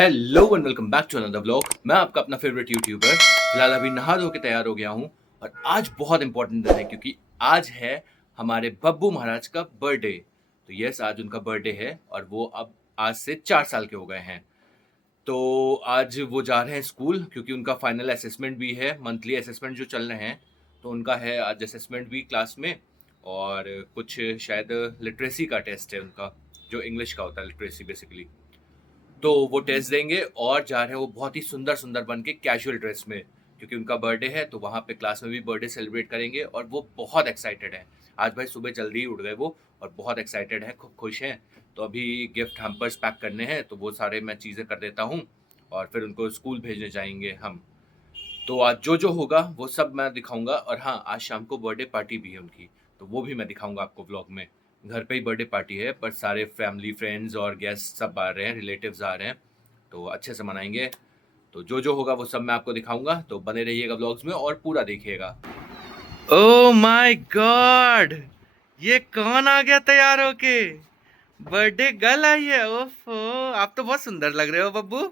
Hello and welcome back to another vlog. मैं आपका अपना फेवरेट यूट्यूबर। फिलहाल अभी नहा धो के तैयार हो गया हूँ और आज बहुत इंपॉर्टेंट दिन है क्योंकि आज है हमारे बब्बू महाराज का बर्थडे। तो यस, आज उनका बर्थडे है और वो अब आज से 4 साल के हो गए हैं। तो आज वो जा रहे हैं स्कूल क्योंकि उनका फाइनल असेसमेंट भी है, मंथली असेसमेंट जो चल रहे हैं। तो उनका है आज असेसमेंट भी क्लास में, और कुछ शायद लिटरेसी का टेस्ट है उनका, जो इंग्लिश का होता है, लिटरेसी बेसिकली। तो वो टेस्ट देंगे और जा रहे हैं वो बहुत ही सुंदर सुंदर बन के कैजुअल ड्रेस में, क्योंकि उनका बर्थडे है तो वहाँ पे क्लास में भी बर्थडे सेलिब्रेट करेंगे और वो बहुत एक्साइटेड हैं। आज भाई सुबह जल्दी ही उठ गए वो और बहुत एक्साइटेड हैं, खूब खुश हैं। तो अभी गिफ्ट हैम्पर्स पैक करने हैं तो वो सारे मैं चीज़ें कर देता हूँ और फिर उनको स्कूल भेजने जाएंगे हम। तो आज जो जो होगा वो सब मैं दिखाऊंगा। और हाँ, आज शाम को बर्थडे पार्टी भी है उनकी, तो वो भी मैं दिखाऊंगा आपको व्लॉग में। घर पे ही बर्थडे पार्टी है पर सारे फैमिली फ्रेंड्स और गेस्ट सब आ रहे हैं, रिलेटिव्स आ रहे हैं, तो अच्छे से मनाएंगे। तो जो जो होगा वो सब मैं आपको दिखाऊंगा, तो बने रहिएगा व्लॉग्स में और पूरा देखिएगा। ओह माय गॉड, ये कौन आ गया तैयार होके? बर्थडे गर्ल आई है। ओफो, आप तो बहुत सुंदर लग रहे हो बब्बू।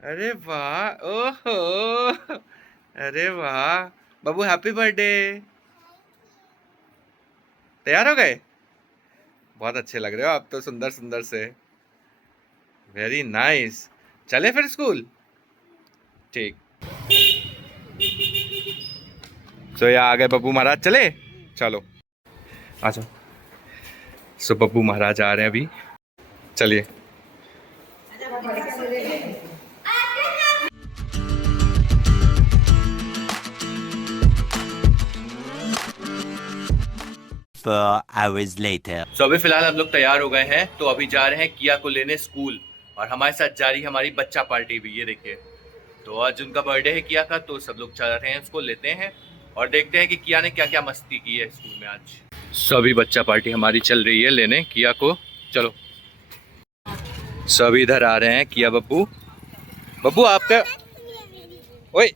अरे वाह, ओहो, अरे वाह। Babbu happy birthday. तैयार हो गए? बहुत अच्छे लग रहे हो आप तो, सुंदर सुंदर से। Very nice. चले फिर स्कूल? ठीक। सो ये आ गए बब्बू महाराज, चले चलो आ जाओ। सो बब्बू महाराज आ रहे हैं अभी, चलिए। Hours later. सो अभी फिलहाल हम लोग तैयार हो गए हैं, तो अभी जा रहे हैं किया को लेने स्कूल। और हमारे साथ जा रही है हमारी बच्चा पार्टी भी, ये देखिए। तो आज उनका बर्थडे है किया का, तो सब लोग चल रहे हैं उसको लेते हैं और देखते हैं कि किया ने क्या क्या मस्ती की है स्कूल में आज। सो अभी बच्चा पार्टी हमारी चल रही है लेने किया को, चलो। सब इधर आ रहे हैं किया बब्बू। बब्बू आपका, ओए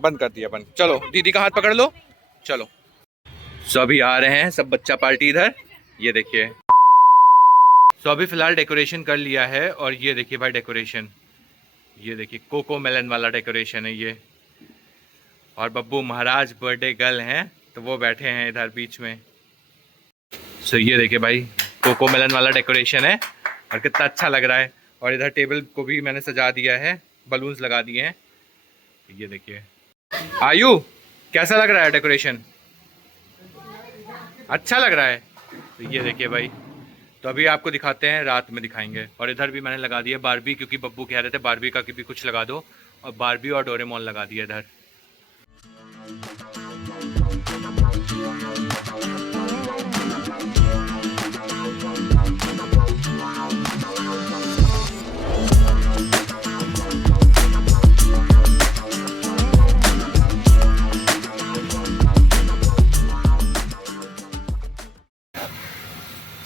बंद कर दिया, बंद। चलो दीदी का हाथ पकड़ लो, चलो। सभी आ रहे हैं, सब बच्चा पार्टी इधर, ये देखिए। सो अभी फिलहाल डेकोरेशन कर लिया है और ये देखिए भाई डेकोरेशन, ये देखिए कोको मेलन वाला डेकोरेशन है ये। और बब्बू महाराज बर्थडे गर्ल हैं तो वो बैठे हैं इधर बीच में। सो ये देखिए भाई कोको मेलन वाला डेकोरेशन है और कितना अच्छा लग रहा है। और इधर टेबल को भी मैंने सजा दिया है, बलून्स लगा दिए हैं, ये देखिए। आयु, कैसा लग रहा है डेकोरेशन? अच्छा लग रहा है। तो ये देखिए भाई, तो अभी आपको दिखाते हैं, रात में दिखाएंगे। और इधर भी मैंने लगा दिया बारबी, क्योंकि बब्बू कह रहे थे बारबी का भी कुछ लगा दो, और बारबी और डोरेमोन लगा दिया इधर।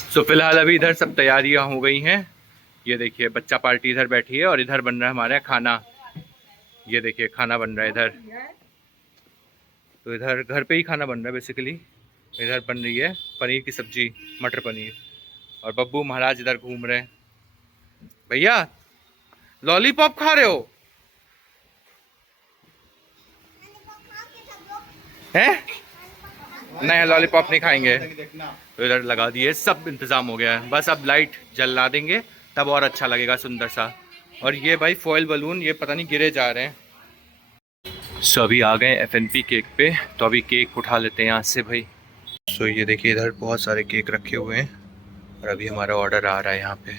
तो फिलहाल अभी इधर सब तैयारियां हो गई हैं, ये देखिए बच्चा पार्टी इधर बैठी है और इधर बन रहा है हमारे खाना, ये देखिए खाना बन रहा है इधर। तो इधर घर पे ही खाना बन रहा है बेसिकली। इधर बन रही है पनीर की सब्जी, मटर पनीर। और बब्बू महाराज इधर घूम रहे हैं। भैया लॉलीपॉप खा रहे हो हैं? नहीं, लॉलीपॉप नहीं खाएंगे। तो इधर लगा दिए, सब इंतज़ाम हो गया है, बस अब लाइट जला देंगे तब और अच्छा लगेगा, सुंदर सा। और ये भाई फॉयल बलून, ये पता नहीं गिरे जा रहे हैं। सो अभी आ गए FNP केक पे, तो अभी केक उठा लेते हैं यहाँ से भाई। सो ये देखिए इधर बहुत सारे केक रखे हुए हैं और अभी हमारा ऑर्डर आ रहा है यहाँ पे।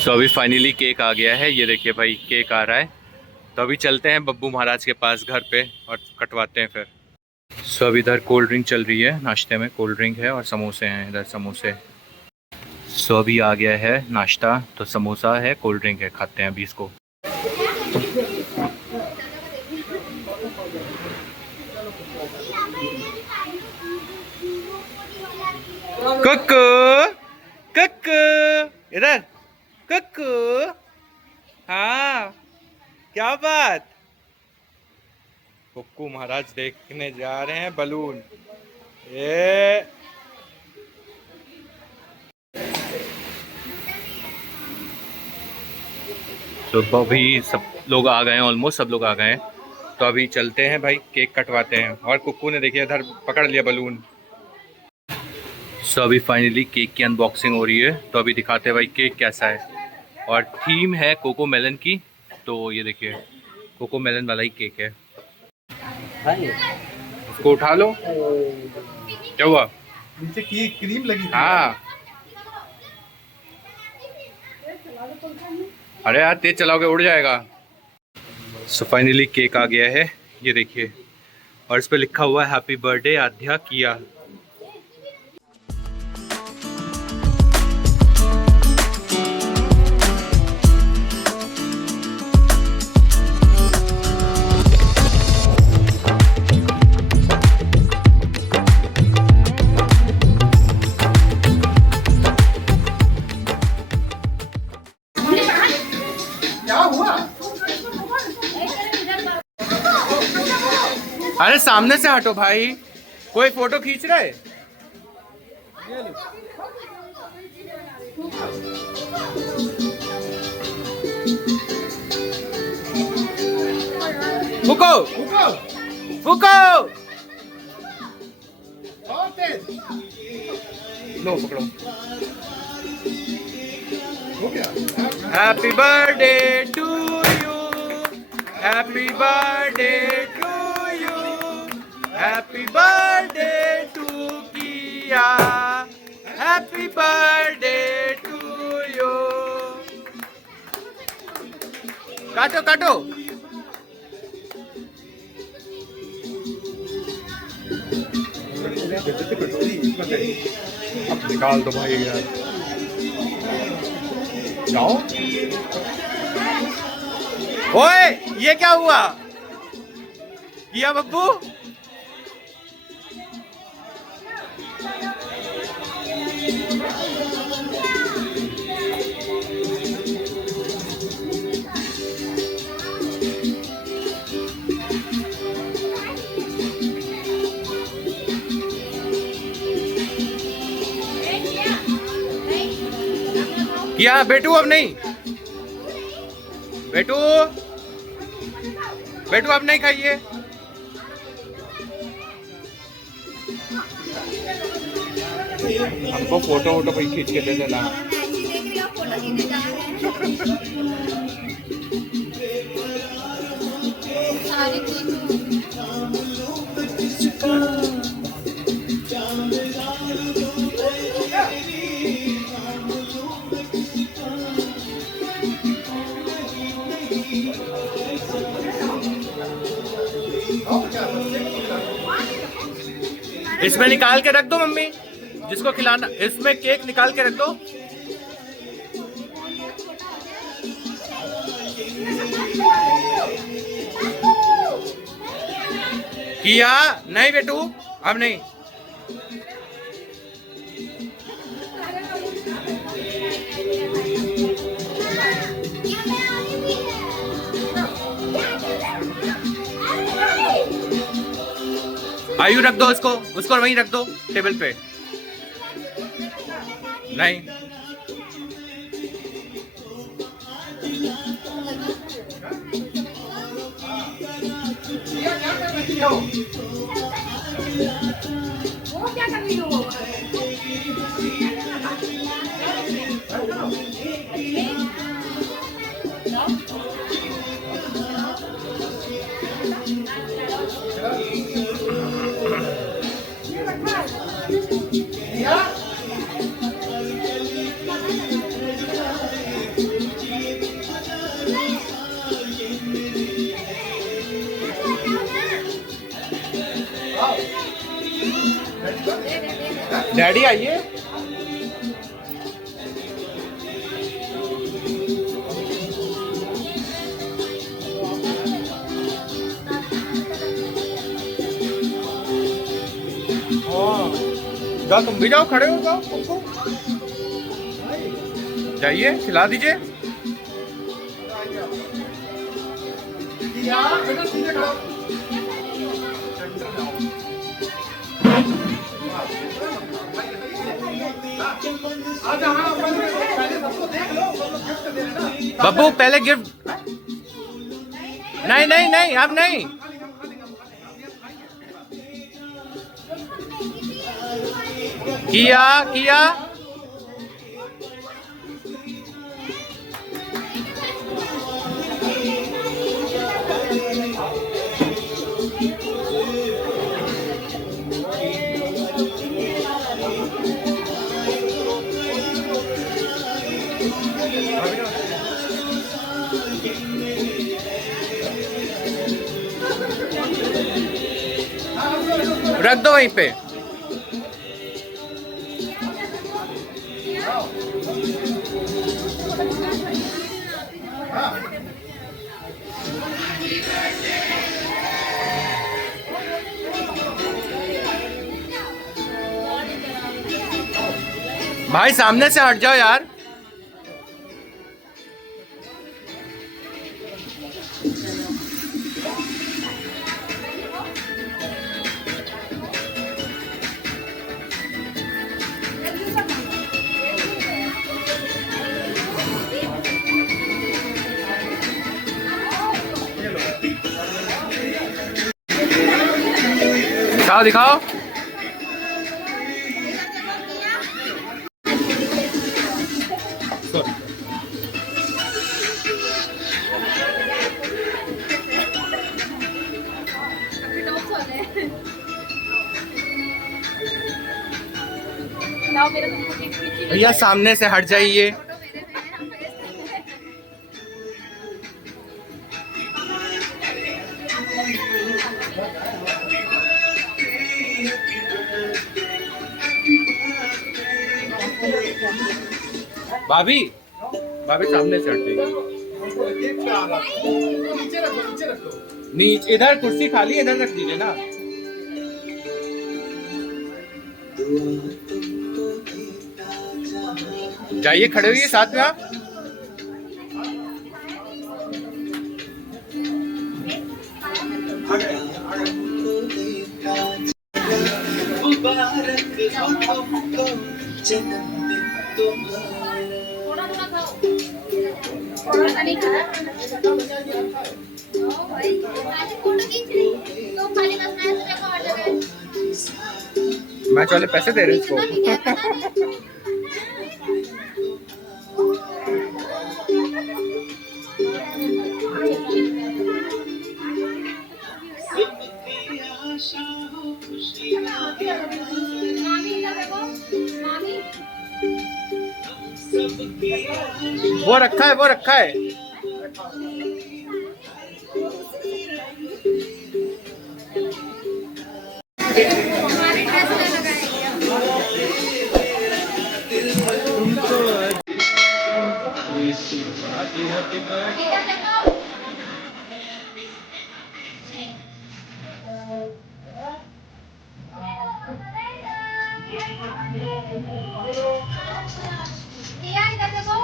सो अभी फाइनली केक आ गया है, ये देखिए भाई केक आ रहा है। तो अभी चलते हैं बब्बू महाराज के पास घर पे और कटवाते हैं फिर। सो अभी इधर कोल्ड ड्रिंक चल रही है, नाश्ते में कोल्ड ड्रिंक है और समोसे हैं इधर, समोसे। सो अभी आ गया है नाश्ता, तो समोसा है, कोल्ड ड्रिंक है, खाते हैं अभी इसको। कुक्कू, कुक्कू, इधर कुक्कू। हाँ, क्या बात? कुक्कू महाराज देखने जा रहे हैं बलून। ये तो अभी सब लोग आ गए हैं, ऑलमोस्ट सब लोग आ गए हैं। तो अभी चलते हैं भाई, केक कटवाते हैं। और कुक्कू ने देखिए इधर पकड़ लिया बलून। सो अभी फाइनली केक की अनबॉक्सिंग हो रही है। तो अभी दिखाते हैं भाई केक कैसा है। और थीम है कोको मेलन की। तो ये देखिए कोको मेलन वाला ही केक है। उसको उठा लो। क्या हुआ? नीचे की क्रीम लगी थी। हाँ, अरे यार तेज चलाओगे उड़ जाएगा। सो फाइनली केक आ गया है, ये देखिए। और इस पे लिखा हुआ है हैप्पी बर्थडे आध्या किया। क्या हुआ? अरे सामने से हटो भाई, कोई फोटो खींच रहा है? फूको रुको, फूको। बहुत तेज। लो पकड़ो। हो गया। Happy birthday to you, happy birthday to you, happy birthday to Kiya, happy birthday to you. काटो काटो। अब निकाल दो भाई यार, जाओ। ओए ये क्या हुआ? किया बब्बू? किया बेटू? अब नहीं बेटू, बेटू अब नहीं खाइए। हमको फोटो वोटो कोई खींच के दे देना। इसमें निकाल के रख दो मम्मी, जिसको खिलाना। इसमें केक निकाल के रख दो। किया नहीं बेटू, अब नहीं। आयु रख दो उसको वहीं रख दो टेबल पे। नहीं वो क्या कर रही हो? डैडी आइए। जाओ तुम भी जाओ, खड़े हो जाओ, तुमको जाइए खिला दीजिए। बेटा सीधे खड़ा हो। आजा, हाँ, पहले तो देख लो, वो लोग गिफ्ट दे रहे ना। बब्बू पहले गिफ्ट, नहीं नहीं नहीं अब नहीं। किया किया रख दो वहीं पे। भाई सामने से हट जाओ यार। दिखाओ दिखाओ। भैया सामने से हट जाइए। भाभी भाभी सामने से हट जाइए। नीचे रख दो, नीचे रख दो। नीचे इधर कुर्सी खाली इधर रख दीजिए ना। जाइए खड़े होइए साथ में आप। थोड़ा थोड़ा खाओ, थोड़ा नहीं खाना। ओ भाई खाली फोटो खींच रही तो खाली बस मैं तुझे को हर जगह मैच वाले पैसे दे रहे हैं इसको। मामी इधर देखो, मामी वो रखा है वो रखा है। हमारी ड्रेस ले लगाएंगे। इधर देखो। किया इधर देखो।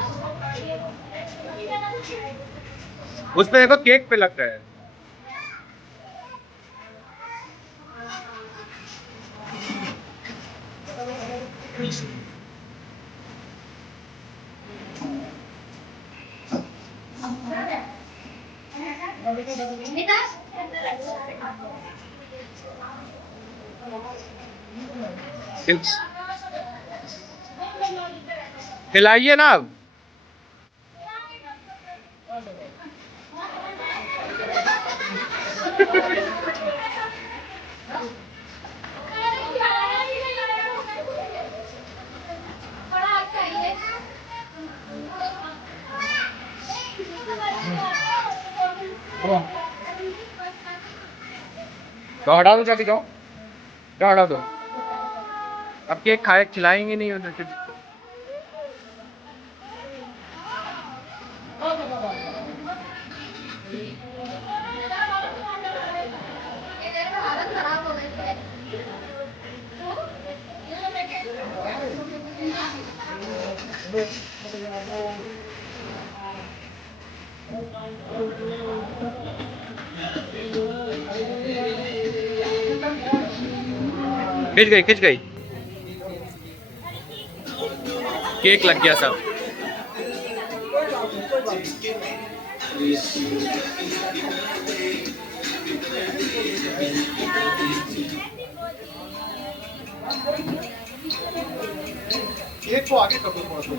उस पे देखो केक पे लग रहा है। खिलाइए ना अब। तो हटा दो जाके जाओ, जाओ हटा दो। अब केक खाए खिलाएंगे नहीं उधर से। हालत खराब हो गई है। खिंच गई केक लग गया सब। एक को आगे कर दो थोड़ा सा।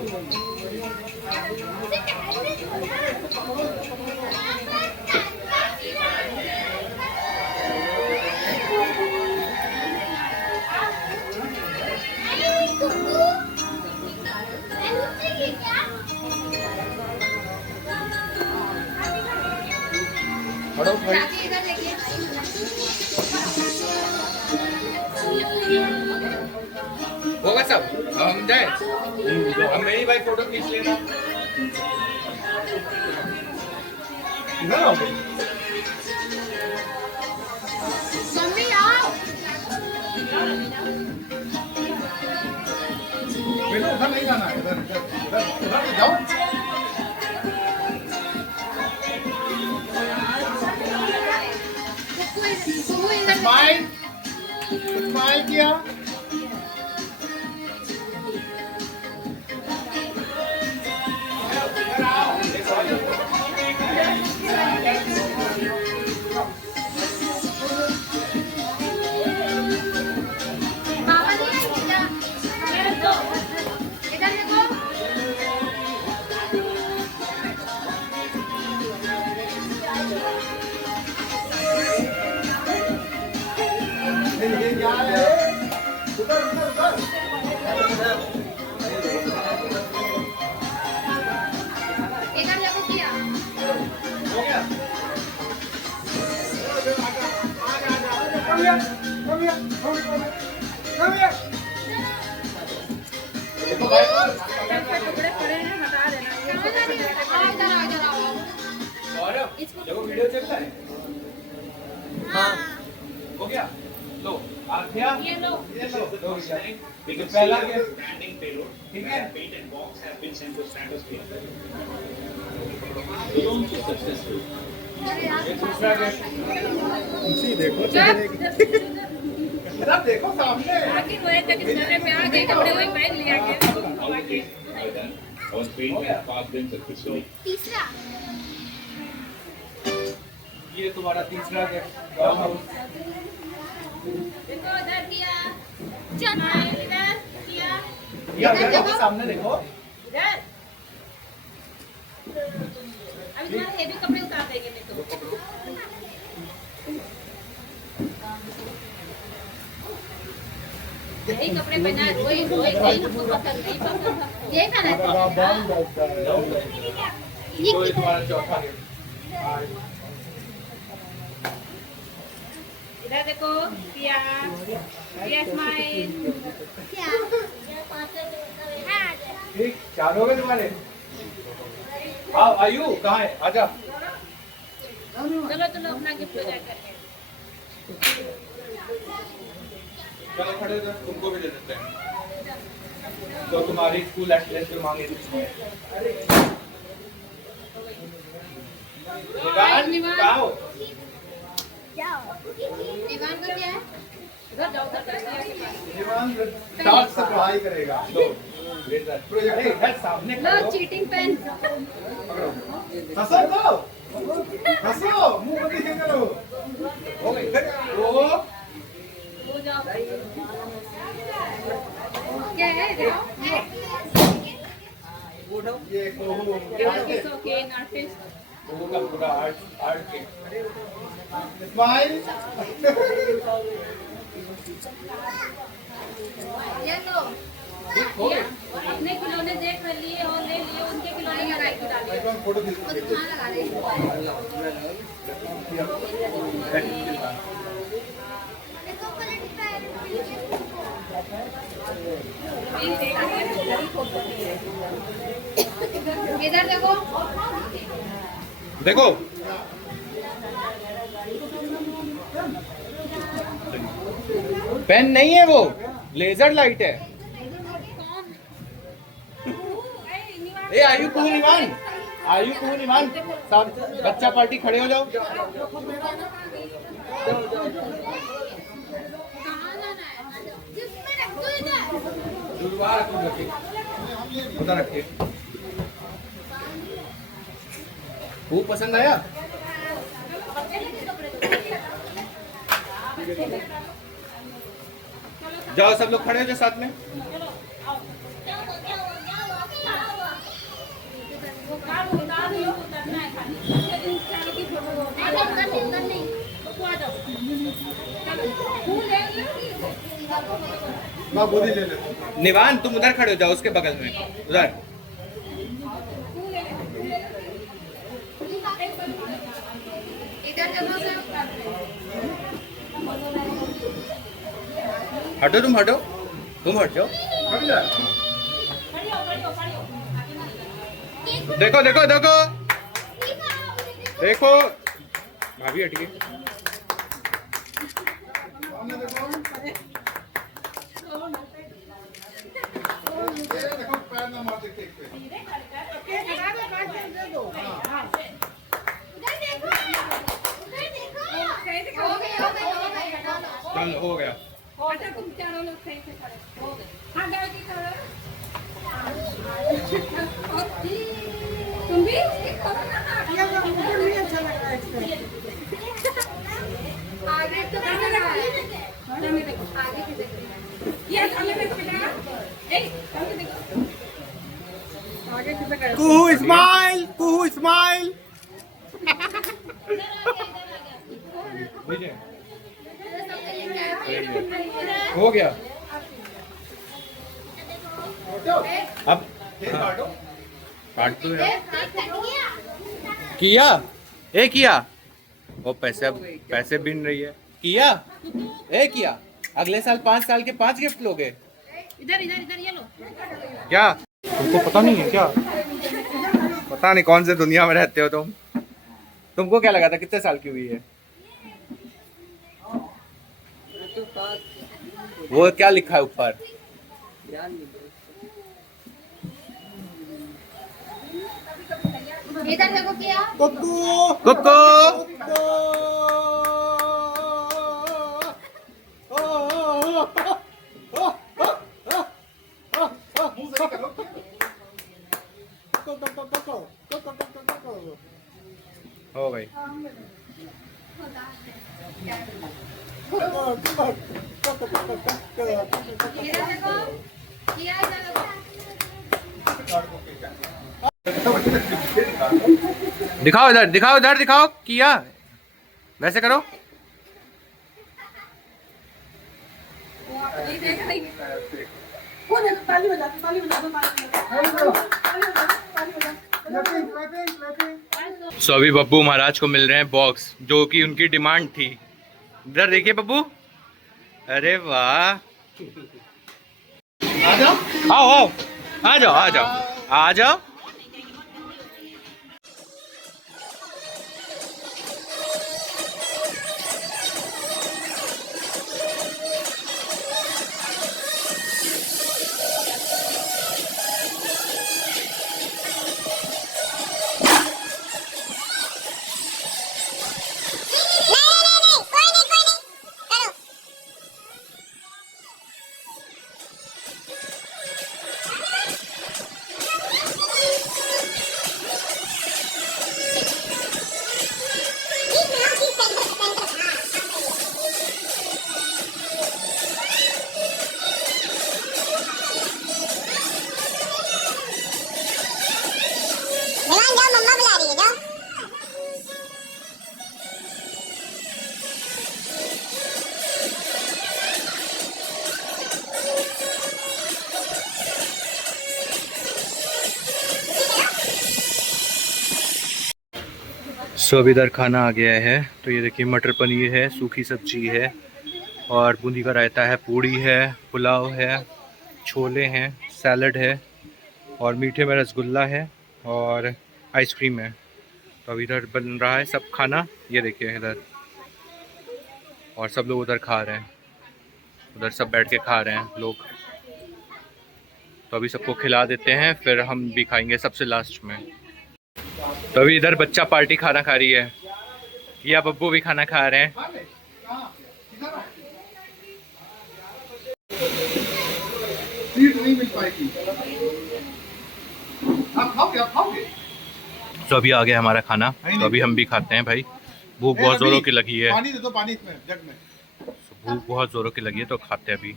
बड़ो भाई होगा सब, अब हम जाए, अब मेरी भाई फोटो खींच लेना। इधर आओ। मम्मी आओ। बेटा उधर नहीं जाना है, इधर इधर इधर तो जाओ। स्माइल स्माइल किया। मामा नहीं आई क्या? इधर देखो। ये क्या है? उधर उधर उधर। इधर देखो किया। हो गया? Come here, come here, come here, come here. देखो भाई, टुकड़े पड़े हैं, हटा देना ये आओ इधर आओ इधर आओ। गौरव, देखो वीडियो चल रहा है। हाँ। हो गया? लो, आप क्या? ये लो। ये लो, दो गया। ठीक है, पहला गया। ठीक है? ये दूसरा गया। इसी देखो इधर देखो सामने। आगे वो एक तक घर में आ गए कपड़े वही पहन लिया के तीसरा। ये तुम्हारा तीसरा गया। Farm house. देखो उधर किया चल इधर किया इधर देखो सामने देखो। इधर अभी तुम्हारे हेवी कपड़े उतार देंगे नहीं तो यही कपड़े पहना है रोई रोई नहीं हमको पसंद नहीं पसंद ये खाना है। तो ये तुम्हारा चौथा गया। इधर देखो किया स्माइल क्या? ठीक, चार हो गए तुम्हारे। आओ आयु कहाँ है? आजा। चलो चलो अपना गिफ्ट हो जाए करके चलो खड़े हो जाओ, तुमको भी दे देते हैं। तो तुम्हारी स्कूल एक्सलेंस पे मांगे थे। निवान, कहाँ हो? दीवान का क्या है? उधर जाओ उधर बैठिए जीवन डांस से पढ़ाई करेगा। लो, लेकर। प्रोजेक्ट इधर सामने लो खड़े हो। Cheating pen. हंसो तो, हंसो, मुंह बंद नहीं करो। हो गई। ओ, हो जाओ क्या है? ये को इट्स ओके आर्टिस्ट पूरा पूरा आर्ट के। स्माइल। ये लो। हो गए। अपने खिलौने देख लिए और ले लिए उनके खिलौने लड़ाई की डाली एक बार फोटो वो खींच तो कहाँ लगा रहे हैं? देखो क्वालिटी पे। इधर देखो। देखो पेन नहीं है, वो लेजर लाइट है। ए आयु कूल इवान, आयु कूल इवान, सब बच्चा पार्टी खड़े हो जाओ। कहाँ जाना है? जिसमें रख दो इधर। जुड़वा रखो, रखिए उधर रखिए। खूब पसंद आया। जाओ सब लोग खड़े हो जाओ साथ में। माँ गोदी ले ले। निवान तुम उधर खड़े हो जाओ उसके बगल में उधर। इधर देखो सर। हटो तुम हटो, तुम हट जाओ। हट जा। देखो देखो देखो देखो भाभी हट गई। सामने देखो। ये देखो पैर ना मार दे केक पे। हो गया हो गया हो गया हटा दो। चलो हो गया। अच्छा तुम चारों लोग सही से खड़े हो गए। हाँ गाड़ी खड़े। तुम भी करो ना। आगे तो आगे देखो। आगे से देखो। ये सामने देखो बेटा। ए सामने देखो। आगे किधर गए? कुहू स्माइल, कुहू स्माइल। हो गया। अब काट दो यार। किया ए किया वो पैसे बिन रही है। किया ए किया अगले साल 5 साल के 5 गिफ्ट लोगे इधर इधर इधर ये लो। क्या? तुमको पता नहीं है क्या? पता नहीं कौन से दुनिया में रहते हो तुम। तुमको क्या लगा था कितने साल की हुई है? वो क्या लिखा है ऊपर? इधर देखो क्या? कुकू। कुक्को मुंह सही करो। हो गई। इधर देखो क्या इधर देखो। दिखाओ इधर दिखाओ किया वैसे करो। ये देख रही है। वो देखो ताली बजा दो ताली बजा दो ताली बजा। सो अभी बब्बू महाराज को मिल रहे हैं बॉक्स जो कि उनकी डिमांड थी। इधर देखिए बब्बू। अरे वाह आओ आओ आ जाओ आ जाओ आ जाओ। सो अब इधर खाना आ गया है। तो ये देखिए मटर पनीर है, सूखी सब्जी है और बूंदी का रायता है, पूड़ी है, पुलाव है, छोले हैं, सैलड है और मीठे में रसगुल्ला है और आइसक्रीम है। तो अब इधर बन रहा है सब खाना। ये देखिए इधर और सब लोग उधर खा रहे हैं। उधर सब बैठ के खा रहे हैं लोग। तो अभी सबको खिला देते हैं फिर हम भी खाएंगे सबसे लास्ट में। तो अभी इधर बच्चा पार्टी खाना खा रही है या बब्बू भी खाना खा रहे हैं। सीट नहीं मिल पाएगी। आप खाओगे आप खाओगे। तो अभी आ गया हमारा खाना, तो अभी हम भी खाते हैं भाई। भूख बहुत जोरों की लगी है, पानी दे दो, पानी इसमें जग में। भूख बहुत जोरों की लगी है, तो खाते हैं अभी।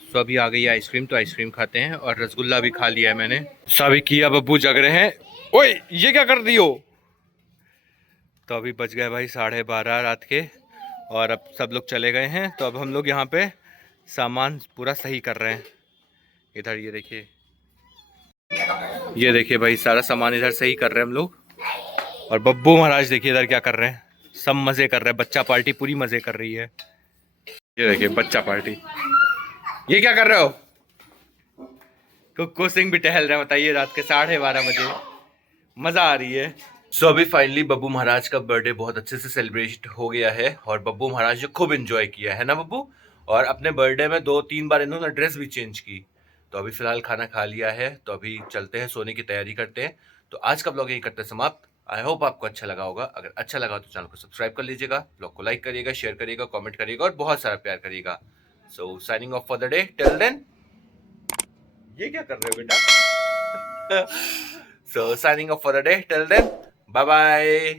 तो अभी आ गई है आइसक्रीम, तो आइसक्रीम खाते हैं। और रसगुल्ला भी खा लिया है मैंने। सभी किया बब्बू जग रहे हैं। ओए ये क्या कर दियो। तो अभी बज गए भाई 12:30 रात के, और अब सब लोग चले गए हैं। तो अब हम लोग यहाँ पे सामान पूरा सही कर रहे हैं। इधर ये देखिए भाई, सारा सामान इधर सही कर रहे हैं हम लोग। और बब्बू महाराज देखिए इधर क्या कर रहे हैं, सब मजे कर रहे हैं। बच्चा पार्टी पूरी मजे कर रही है। ये देखिए बच्चा पार्टी। ये क्या कर रहे हो। कुक्कू सिंह भी टहल रहे हैं, बताइए रात के 12:30 बजे, मजा आ रही है। सो अभी फाइनली बब्बू महाराज का बर्थडे बहुत अच्छे से सेलिब्रेट हो गया है, और बब्बू महाराज ने खूब एंजॉय किया है ना बब्बू। और अपने बर्थडे में 2-3 बार इन्होंने ड्रेस भी चेंज की। तो अभी फिलहाल खाना खा लिया है, तो अभी चलते हैं, सोने की तैयारी करते हैं। तो आज का ब्लॉग यही करते हैं समाप्त। आई होप आपको अच्छा लगा होगा। अगर अच्छा लगा तो चैनल को सब्सक्राइब कर लीजिएगा, ब्लॉग को लाइक करिएगा, शेयर करिएगा, कमेंट करिएगा और बहुत सारा प्यार करिएगा। So signing off for the day, till then. ये क्या कर रहे हो बेटा। So signing off for the day, till then, bye bye.